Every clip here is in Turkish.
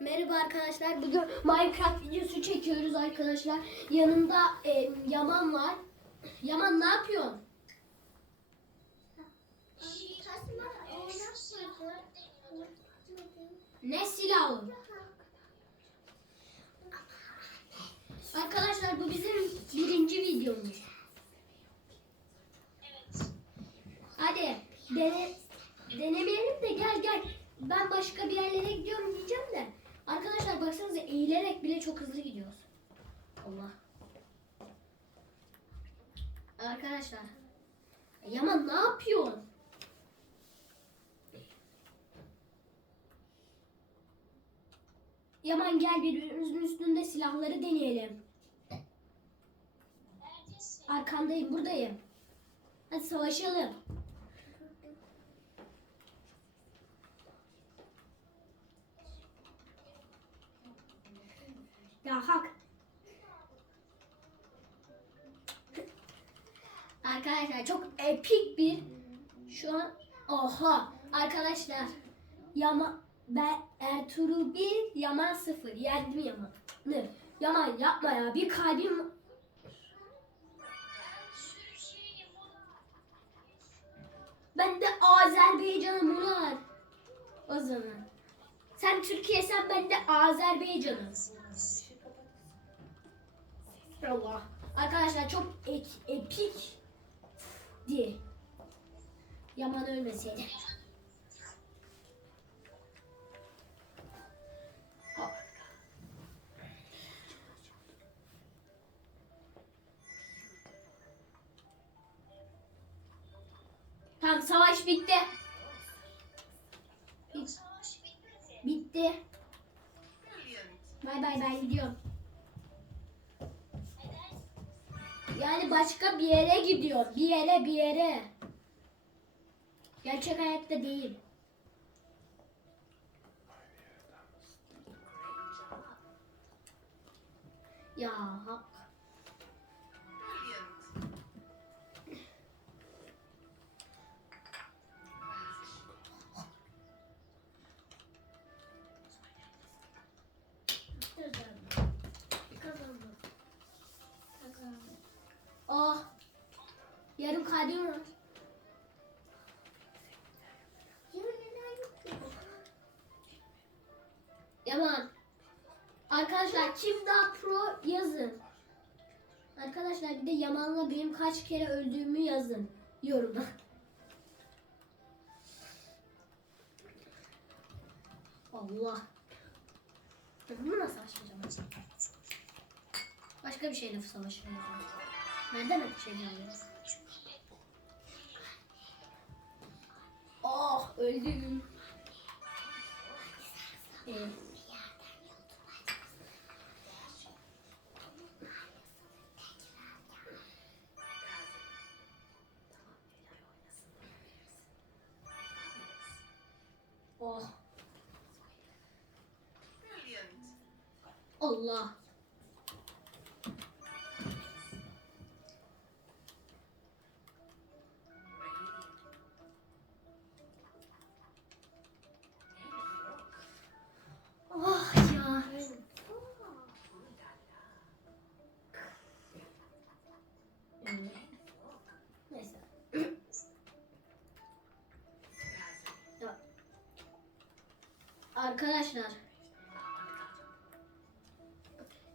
Merhaba arkadaşlar. Bugün Minecraft videosu çekiyoruz arkadaşlar. Yanımda e, Yaman var. Yaman ne yapıyorsun? Ne silahı? Arkadaşlar bu bizim birinci videomuz. Hadi dene, denemeyelim de gel gel. Ben başka bir yerlere gidiyorum diyeceğim de. Arkadaşlar baksanıza eğilerek bile çok hızlı gidiyoruz. Allah. Arkadaşlar. Yaman ne yapıyorsun? Yaman gel birbirimizin üstünde silahları deneyelim. Arkandayım, buradayım. Hadi savaşalım. Ya hak. Arkadaşlar çok epik bir şu an oha arkadaşlar Yama ben Ertuğrul 1 Yaman 0 yendim Yaman'ı. Yaman yapma ya bir kalbim Ben de Azerbaycan'ım ulan. O zaman. Sen Türkiye sen ben de Azerbaycan'ım. Allah. Arkadaşlar çok ek, epik diye. Yaman ölmeseydi. Tamam savaş bitti. Bit- Bitti. Bay bay ben gidiyorum. Yani başka bir yere gidiyor. Bir yere bir yere. Gerçek hayatta değil. Ya hak. Var. Yaman. Arkadaşlar kim daha pro yazın. Arkadaşlar bir de Yaman'la benim kaç kere öldüğümü yazın yoruma. Allah. Bunu nasıl savaşacağım? Başka bir şeyle savaşacağım. Nereden ateş öldüm. Evet. Oh. Allah. Arkadaşlar.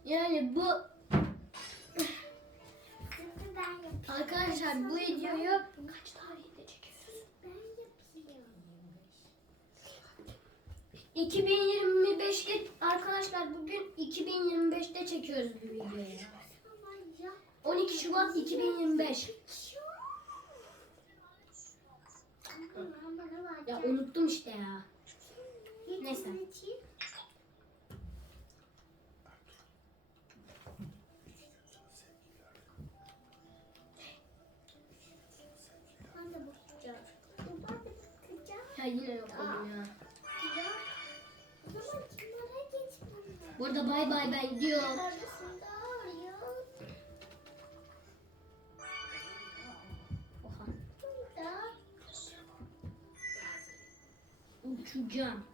Yani bu arkadaşlar bu videoyu kaç tarihinde çekiyoruz? 2025'te arkadaşlar bugün 2025'te çekiyoruz bu videoyu. 12 Şubat 2025. Ya unuttum işte ya. Neyse. Ya yine yok oldum ya. Burada bay bay ben gidiyorum. Oha. Uçacağım.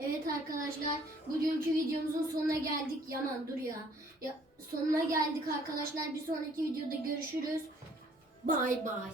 Evet arkadaşlar bugünkü videomuzun sonuna geldik. Yaman dur ya. ya sonuna geldik arkadaşlar. Bir sonraki videoda görüşürüz. Bay bay.